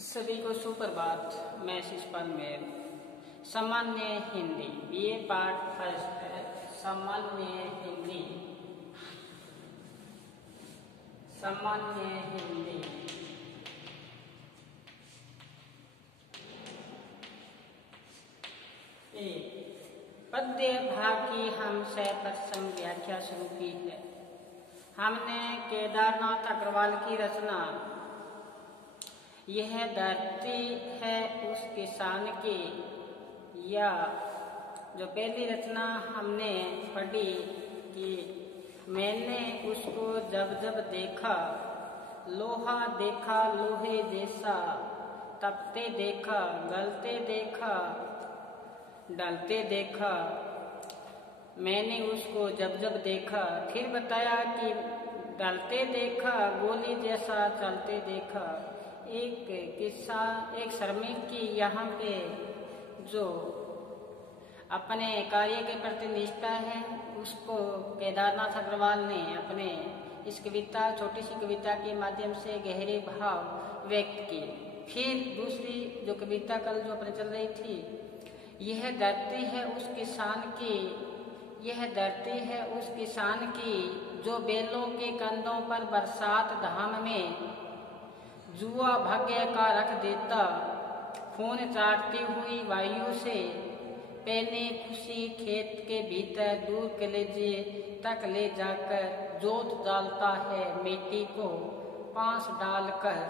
सभी को सुप्रभात। मैं शिषपाल मेल। सामान्य हिंदी ये पाठ फर्स्ट है। सामान्य हिंदी, सामान्य हिंदी। पद्य भाग की हम सप्रसंग व्याख्या शुरू की है। हमने केदारनाथ अग्रवाल की रचना यह धरती है उस किसान की, या जो पहली रचना हमने पढ़ी कि मैंने उसको जब जब देखा, लोहा देखा लोहे जैसा, तपते देखा, गलते देखा, डलते देखा। मैंने उसको जब जब देखा, फिर बताया कि डलते देखा, गोली जैसा चलते देखा। एक किस्सा, एक श्रमिक की यहाँ पे जो अपने कार्य के प्रति निष्ठा है, उसको केदारनाथ अग्रवाल ने अपने इस कविता, छोटी सी कविता के माध्यम से गहरे भाव व्यक्त किए। फिर दूसरी जो कविता कल जो अपने चल रही थी, यह धरती है उस किसान की, यह धरती है उस किसान की जो बैलों के कंधों पर बरसात धाम में जुआ भाग्य का रख देता, खून चाटती हुई वायु से पहने खुशी खेत के भीतर दूर कलेजे तक ले जाकर जोत डालता है मिट्टी को पांस डालकर,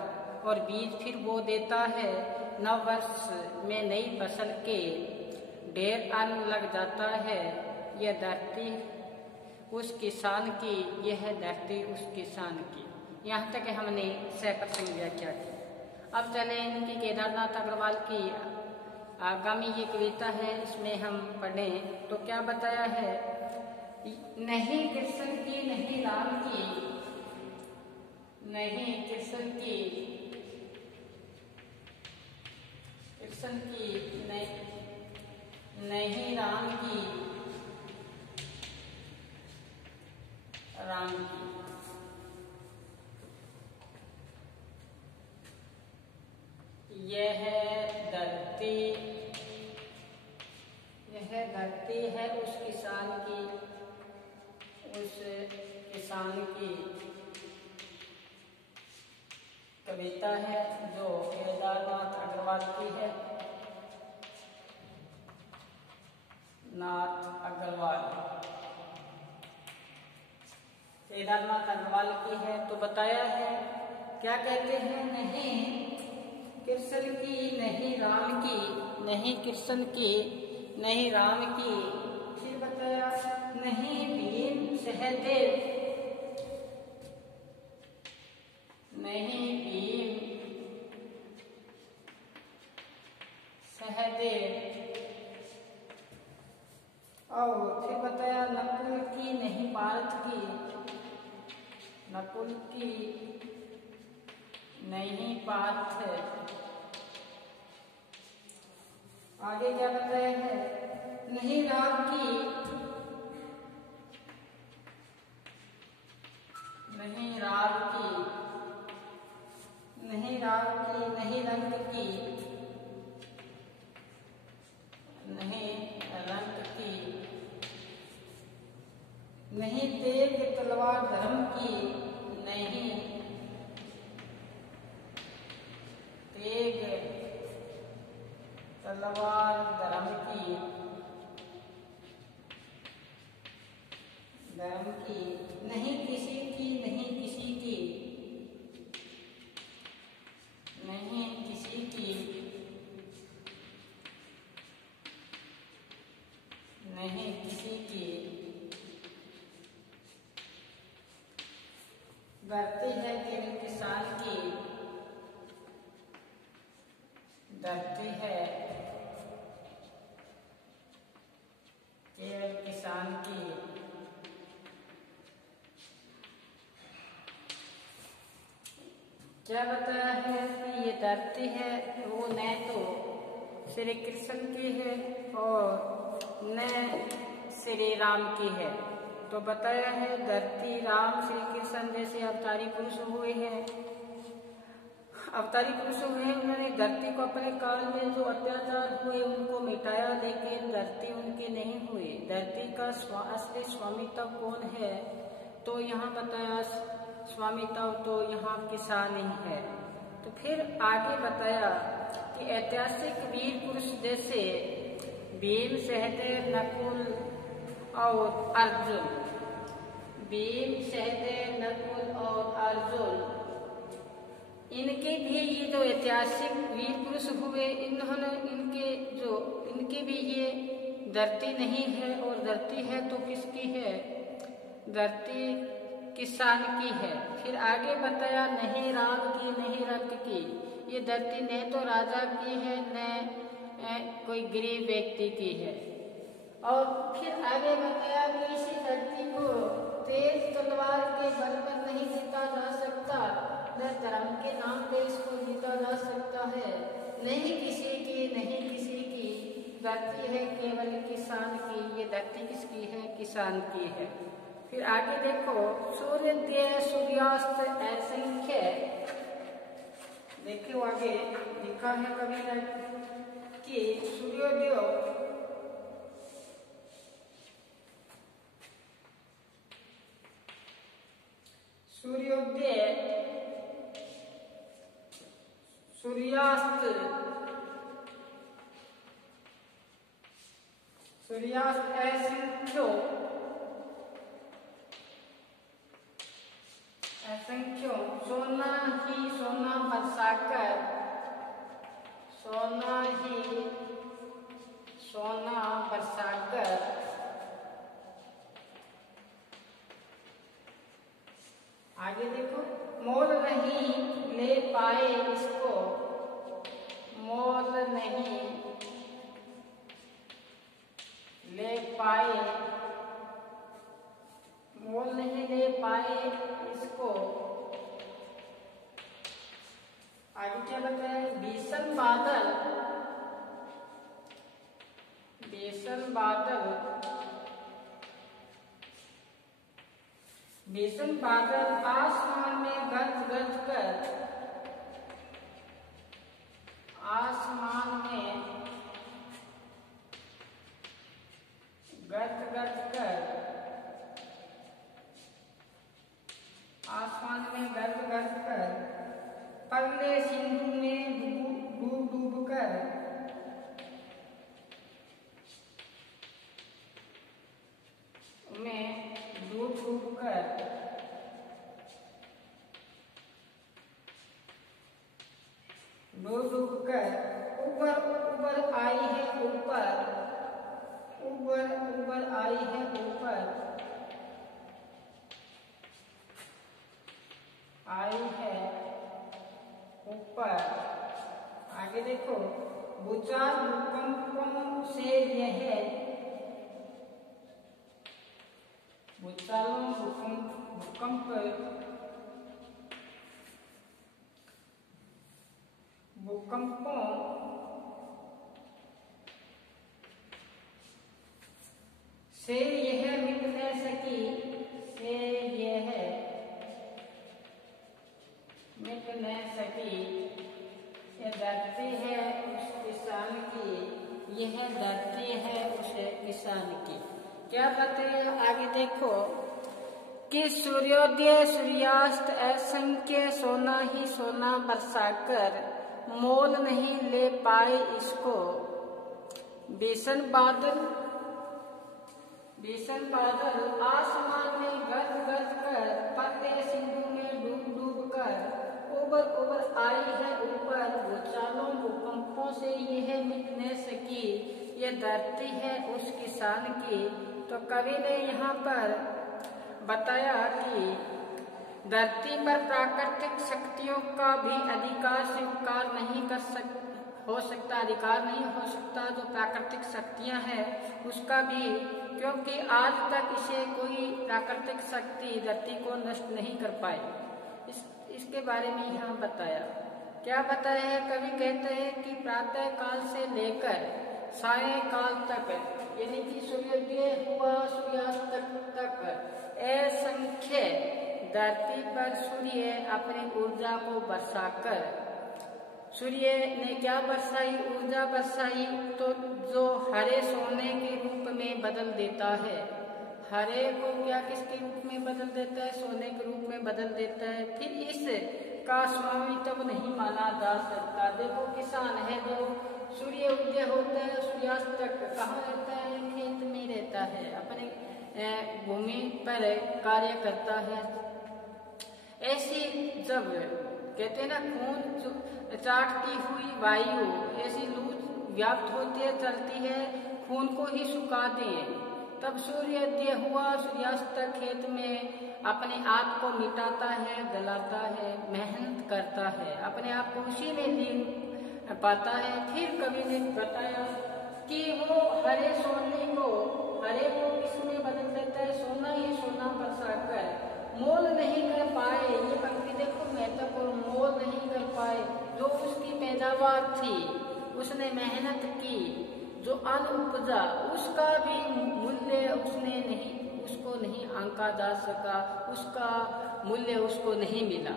और बीज फिर बो देता है। नव वर्ष में नई फसल के ढेर अन्न लग जाता है। यह धरती उस किसान की, यह धरती उस किसान की। यहाँ तक हमने सप्रसंग व्याख्या की। अब चले इनकी केदारनाथ अग्रवाल की आगामी ये कविता है, इसमें हम पढ़ें तो क्या बताया है। नहीं कृष्ण की नहीं राम की, नहीं कृष्ण की, कृष्ण की नहीं राम की, राम की। यह धरती है उस किसान की, उस किसान की कविता है जो केदारनाथ अग्रवाल की है। नाथ अग्रवाल, केदारनाथ अग्रवाल की है। तो बताया है, क्या कहते हैं। नहीं कृष्ण की नहीं राम की, नहीं कृष्ण की नहीं राम की। फिर बताया नहीं भीम सहदेव, नहीं भीम सहदेव। और फिर बताया नकुल की नहीं पार्थ की, नकुल की नहीं पार्थ। आगे क्या बताया है। नहीं राम की, नहीं राम की, नहीं राम की, नहीं रंग की, नहीं रंग की, नहीं तेग तलवार धर्म की, नहीं तेग तलवार धर्म की, धर्म की। नहीं किसी की, नहीं किसी की, नहीं किसी की, नहीं किसी की। धरती है केवल किसान की, धरती है केवल किसान की। क्या बताया है कि ये धरती है वो न तो श्री कृष्ण की है और न श्री राम की है। तो बताया है धरती राम श्री कृष्ण जैसे अवतारी पुरुष हुए हैं, अवतारी पुरुष हुए, उन्होंने धरती को अपने काल में जो अत्याचार हुए उनको मिटाया, लेकिन धरती उनकी नहीं हुई। धरती का असली स्वामित्व कौन है? तो यहाँ बताया स्वामित्व तो यहाँ किसान ही है। तो फिर आगे बताया कि ऐतिहासिक वीर पुरुष जैसे भीम, सहदेव, नकुल और अर्जुन, भीम, सहदेव, नकुल और अर्जुन, इनके भी ये जो ऐतिहासिक वीर पुरुष हुए, इन्होंने इनके भी ये धरती नहीं है, और धरती है तो किसकी है? धरती किसान की है। फिर आगे बताया नहीं राम की नहीं रक्त की, ये धरती न तो राजा की है न कोई गरीब व्यक्ति की है। और फिर आगे बताया कि इसी धरती को तेज तलवार के बल पर नहीं जीता जा सकता, न धर्म के नाम पे इसको जीता जा सकता है, नहीं किसी की धरती है केवल किसान की। ये धरती किसकी है? किसान की है। फिर आगे देखो सूर्योदय सूर्यास्त असंख्य, देखो आगे लिखा है कवि ने कि सूर्योदय सूर्यास्त असंख्यो सोना ही सोना बरसाकर, सोना ही सोना बरसाकर आगे देखो मोल नहीं ले पाए इसको, मोल नहीं ले पाए, मोल नहीं ले पाए इसको। आगे क्या बताया? भीषण बादल, भीषण बादल, भीषण बादल आसमान में गरज गरज कर, आसमान में गरज गरज कर, आसमान में गरज गरज कर, परले सिंधु में डूब डूब कर, में डूब डूब कर, डूब डूब कर ऊपर ऊपर आई है ऊपर, ऊपर ऊपर आई है ऊपर, आई है ऊपर। आगे देखो भूचाल भूकंपों से यह, भूचालों भूकंप भूकंपों से यह मिट न सकी, से यह मिट न सकी। यह धरती है उस किसान की, यह धरती है उस किसान की। क्या बताया आगे देखो कि सूर्योदय सूर्यास्त असंख्य सोना ही सोना बरसाकर, मोल नहीं ले पाए इसको। भीषण बादल, भीषण बादल आसमान में गरज गरज कर, परले सिंधु में डूब डूब कर, उबर उबर आई है ऊपर, भूचालों भूकंपों से यह मिट न सकी। यह धरती है उस किसान की। तो कवि ने यहाँ पर बताया कि धरती पर प्राकृतिक शक्तियों का भी अधिकार स्वीकार नहीं हो सकता, अधिकार नहीं हो सकता। जो प्राकृतिक शक्तियां हैं उसका भी, क्योंकि आज तक इसे कोई प्राकृतिक शक्ति धरती को नष्ट नहीं कर पाई। इसके बारे में यहाँ बताया। क्या बताया है? कवि कहते हैं कि प्रातः काल से लेकर साय काल तक, यानी कि सूर्योदय हुआ सूर्यास्त तक असंख्य धरती पर सूर्य अपनी ऊर्जा को बरसाकर सूर्य ने क्या बरसाई, ऊर्जा बरसाई, तो जो हरे सोने के रूप में बदल देता है। हरे को क्या किसके रूप में बदल देता है, सोने के रूप में बदल देता है। फिर इसका स्वामित्व नहीं माना जा सकता। देखो किसान है जो सूर्य उदय होता है सूर्यास्त तक कहाँ रहता है, खेत में रहता है, अपने भूमि पर कार्य करता है। ऐसी जब कहते हैं ना खून चाटती हुई वायु ऐसी लू व्याप्त होती है, चलती है, खून को ही सुखा दे, तब सूर्योदय हुआ, सूर्यास्त तक खेत में अपने आप को मिटाता है, जलाता है, मेहनत करता है, अपने आप को उसी में लीन पाता है। फिर कवि ने बताया कि वो हरे सोने को, हरे को किसमें बदल देता है, सोना ही सोना बरसाकर मोल नहीं कर पाए। ये पंक्ति देखो महत्वपूर्ण, मोल नहीं कर पाए। जो उसकी पैदावार थी, उसने मेहनत की, जो अन्न उपजा, उसका भी मूल्य उसको नहीं आंका जा सका, उसका मूल्य उसको नहीं मिला।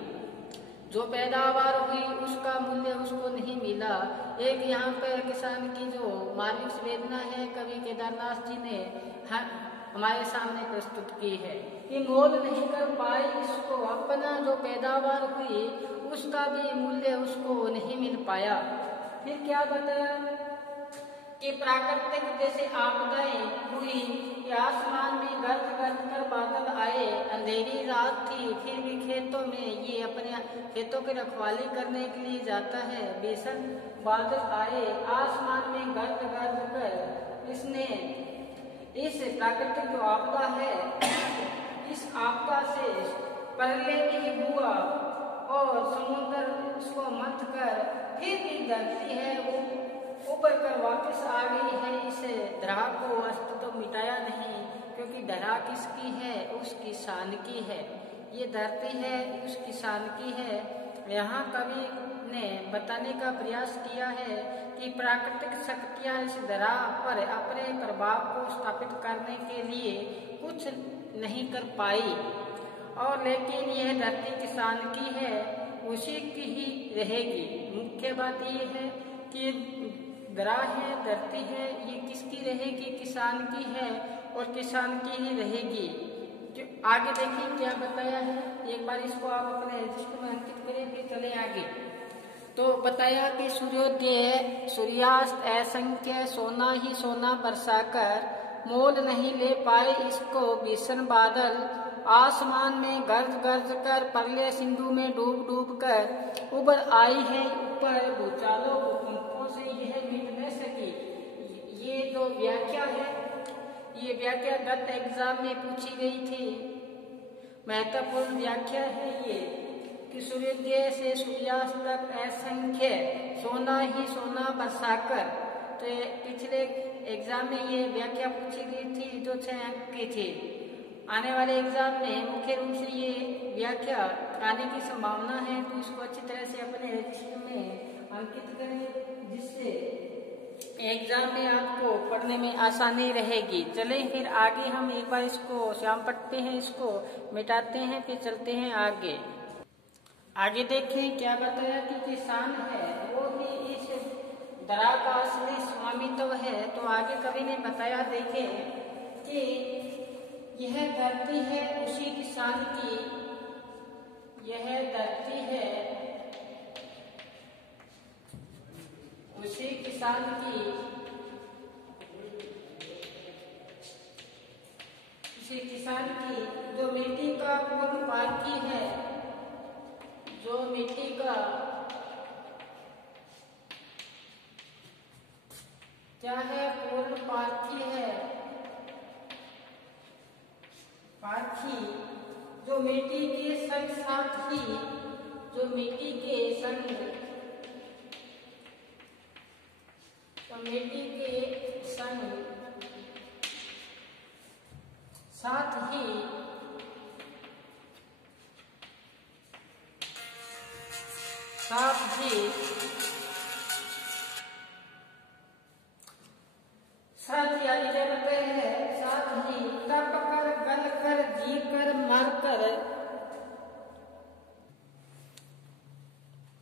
जो पैदावार हुई उसका मूल्य उसको नहीं मिला। एक यहाँ पर किसान की जो मानविक संवेदना है कवि केदारनाथ जी ने हमारे सामने प्रस्तुत की है कि मोल नहीं कर पाए इसको, अपना जो पैदावार हुई उसका भी मूल्य उसको नहीं मिल पाया। फिर क्या बताया कि प्राकृतिक जैसे आपदाएं हुई कि आसमान में गर्द गर्द कर बादल आए, अंधेरी रात थी, फिर भी खेतों में ये अपने खेतों की रखवाली करने के लिए जाता है। भीषण बादल आए, आसमान में गर्द गर्द कर इसने इस प्राकृतिक जो आपदा है, इस आपदा से प्रलय भी हुआ और समुद्र उसको मथ कर फिर भी धरती है वो ऊपर कर वापस आ गई है। इस धरा को अस्तित्व तो मिटाया नहीं, क्योंकि धरा किसकी है, उस किसान की है। ये धरती है उस किसान की है। यहाँ कवि ने बताने का प्रयास किया है कि प्राकृतिक शक्तियाँ इस धरा पर अपने प्रभाव को स्थापित करने के लिए कुछ नहीं कर पाई, और लेकिन यह धरती किसान की है, उसी की ही रहेगी। मुख्य बात ये है कि धरा है, धरती है, ये किसकी रहेगी, किसान की है और किसान की ही रहेगी। जो आगे देखिए क्या बताया है, एक बार इसको आप अपने रजिस्टर में अंकित करें, फिर चले आगे। तो बताया कि सूर्योदय सूर्यास्त असंख्य सोना ही सोना बरसाकर मोल नहीं ले पाए इसको, भीषण बादल आसमान में गर्ज गर्ज कर प्रलय सिंधु में डूब डूब कर उबर आई है ऊपर, भूचालों भूकंपों से यह मिट न सकी। ये जो व्याख्या है, ये व्याख्या गत एग्जाम में पूछी गई थी, महत्वपूर्ण व्याख्या है ये कि सूर्योदय से सूर्यास्त तक असंख्य सोना ही सोना बरसाकर। तो पिछले एग्जाम में ये व्याख्या पूछी गई थी जो 6 अंक की थी। आने वाले एग्जाम में मुख्य रूप से ये व्याख्या आने की संभावना है, तो इसको अच्छी तरह से अपने रजिस्टर में अंकित करें, जिससे एग्जाम में आपको पढ़ने में आसानी रहेगी। चलें फिर आगे हम एक बार इसको श्याम पट्ट पे है, इसको मिटाते हैं, फिर चलते हैं आगे। आगे देखें क्या बताया कि किसान है वो ही इस धरा का असली स्वामित्व है। तो आगे कवि ने बताया, देखें कि यह धरती है उसी किसान की, यह धरती है उसी किसान की, उसी किसान की जो मिट्टी का पूर्ण पारखी है, जो मिट्टी का क्या है, पूर्ण पारखी है, पारखी जो मिट्टी के संग साथ ही, जो मिट्टी के संग, तो मिट्टी के संग साथ ही रहते हैं, साथ ही तप कर गल कर जी कर मर कर।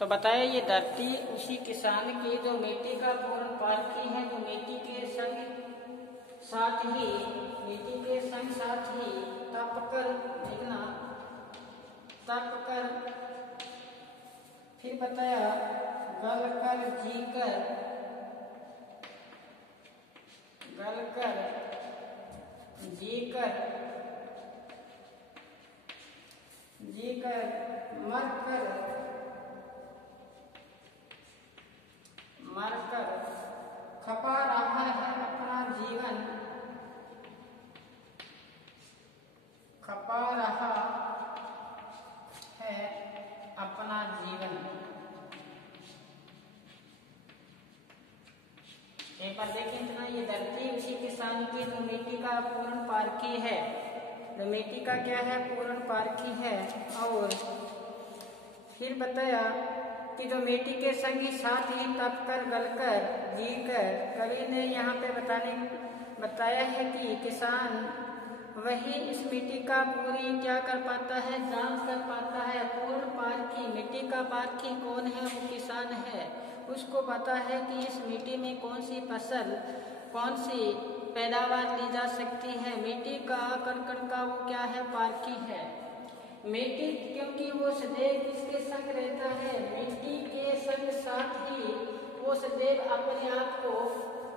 तो बताया ये धरती उसी किसान की जो मिट्टी का पूर्ण पारखी है, जो मिट्टी के संग साथ ही तप कर देखना, तप कर, फिर बताया गल कर जी कर, गल कर जी कर, जी कर मर कर, मर कर खपा रहा है अपना जीवन, खपा रहा है अपना जीवन। एक बार देखें इतना, ये धरती उसी किसान की जो मिट्टी का पूर्ण पारखी है, जो मिट्टी का क्या है पूर्ण पारखी है। और फिर बताया कि जो मिट्टी के संग साथ ही तप कर गल कर जी कर, कवि ने यहाँ पे बताया है कि किसान वही इस मिट्टी का पूरी क्या कर पाता है, जांच कर पाता है। पूर्ण पारखी, मिट्टी का पारखी कौन है, वो किसान है। उसको पता है कि इस मिट्टी में कौन सी फसल, कौन सी पैदावार ली जा सकती है। मिट्टी का कण कण का वो क्या है, पारखी है। मिट्टी क्योंकि वो सदैव किसके संग रहता है, मिट्टी के संग साथ ही वो सदैव अपने आप को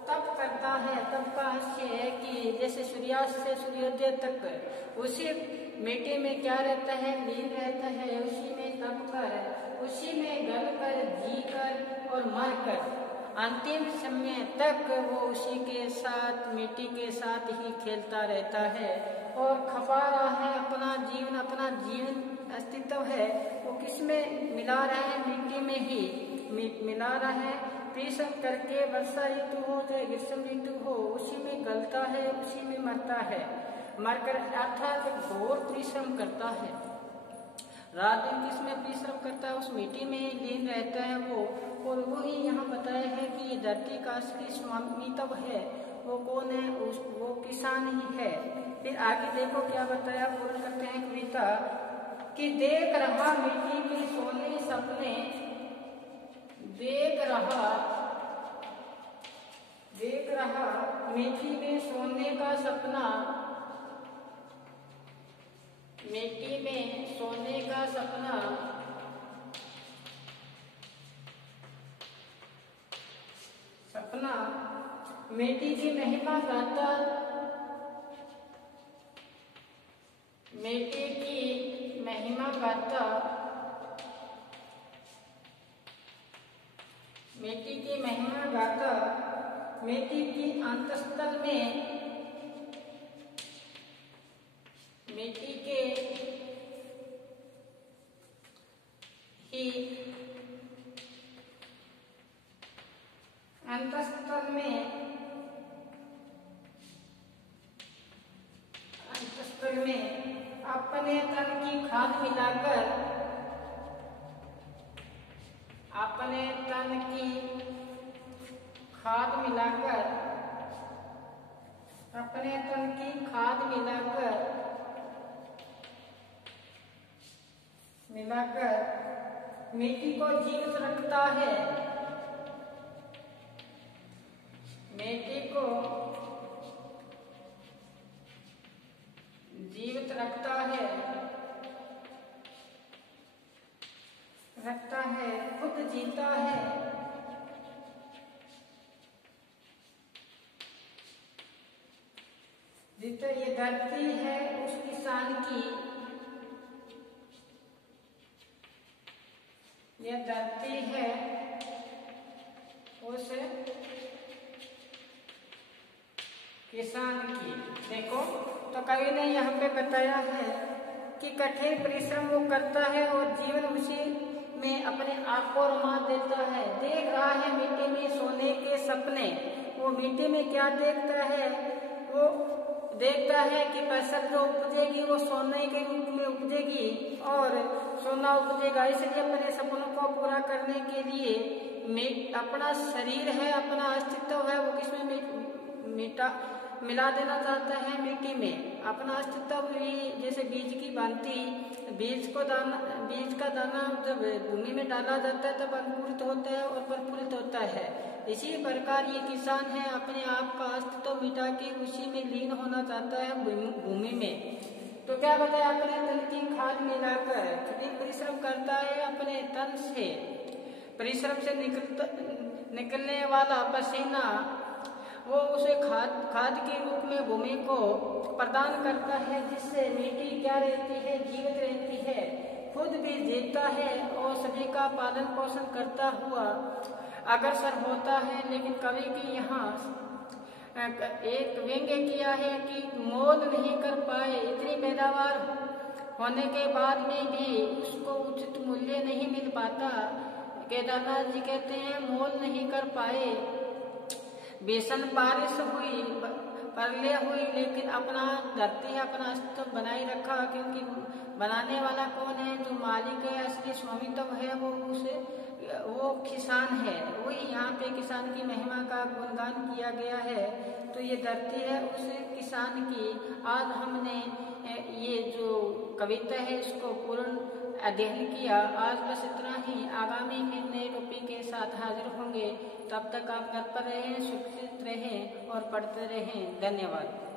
तप करता है। तप का अर्थ है कि जैसे सूर्यास्त से सूर्योदय तक उसी मिट्टी में क्या रहता है, लीन रहता है, उसी में तप कर, उसी में गल कर, जी कर और मर कर अंतिम समय तक वो उसी के साथ, मिट्टी के साथ ही खेलता रहता है और खपा रहा है अपना जीवन। अपना जीवन अस्तित्व है वो किसमें मिला रहा है, मिट्टी में ही मिला रहा है। परिश्रम करके वर्षा ऋतु हो चाहे ग्रीष्म ऋतु हो, उसी में गलता है, उसी में मरता है। मरकर अर्थात घोर परिश्रम करता है, रात दिन किसमें परिश्रम करता है, उस मिट्टी में लीन रहता है वो। और वो ही यहाँ बताया है कि ये धरती का असली स्वामित्व है वो कौन है, वो किसान ही है। फिर आगे देखो क्या बताया, पूर्ण करते हैं कविता कि देख रहा मिट्टी के सोने सपने, देख रहा मिट्टी में सोने का सपना, मिट्टी में सोने का सपना, सपना मिट्टी की महिमा गाता, मिट्टी की महिमा गाता, मिट्टी की महिमा गाता, मिट्टी की अंतस्थल में, मिट्टी के ही अंतस्थल में, अंतस्थल में अपने तन की खाद मिलाकर, अपने तन की खाद मिलाकर, अपने तन की खाद मिलाकर मिट्टी को जीवित रखता है, मिट्टी को जीवित रखता है, खुद जीता है। जितना ये धरती है उस किसान की, ये धरती है उस किसान की। देखो तो कवि ने यहाँ पे बताया है कि कठिन परिश्रम वो करता है और जीवन उसी में अपने आप को रमा देता है। देख रहा है मिट्टी में सोने के सपने, वो मिट्टी में क्या देखता है, वो देखता है कि फसल जो उपजेगी वो सोने के रूप में उपजेगी और सोना उपजेगा। इसलिए अपने सपनों को पूरा करने के लिए अपना शरीर है, अपना अस्तित्व है, वो किसमें मिला देना चाहता है, मिट्टी में। अपना अस्तित्व भी जैसे बीज की भांति बीज को बीज का दाना जब भूमि में डाला जाता है तब अंकुरित होता है और प्रफुल्लित होता है। इसी प्रकार ये किसान है अपने आप का अस्तित्व मिटा के उसी में लीन होना चाहता है भूमि में। तो क्या बताया, अपने तन की खाद मिलाकर कठिन परिश्रम करता है, अपने तन से परिश्रम से निकलने वाला पसीना वो उसे खाद के रूप में भूमि को प्रदान करता है, जिससे मिट्टी क्या रहती है, जीवित रहती है, खुद भी जीता है और सभी का पालन पोषण करता हुआ अग्रसर होता है। लेकिन कवि की यहाँ एक व्यंग्य किया है कि मोल नहीं कर पाए, इतनी पैदावार होने के बाद में भी उसको उचित मूल्य नहीं मिल पाता। केदारनाथ जी कहते हैं मोल नहीं कर पाए, भीषण बारिश हुई, प्रलय हुई, लेकिन अपना धरती है अपना अस्तित्व बनाए रखा, क्योंकि बनाने वाला कौन है, जो मालिक है, असली स्वामित्व है, वो किसान है। वही यहाँ पे किसान की महिमा का गुणगान किया गया है। तो ये धरती है उस किसान की। आज हमने ये जो कविता है इसको पूर्ण अध्ययन किया। आज बस इतना ही। आगामी फिर नए टॉपिक के साथ हाजिर होंगे। तब तक आप घर पर रहें, सुरक्षित रहें और पढ़ते रहें। धन्यवाद।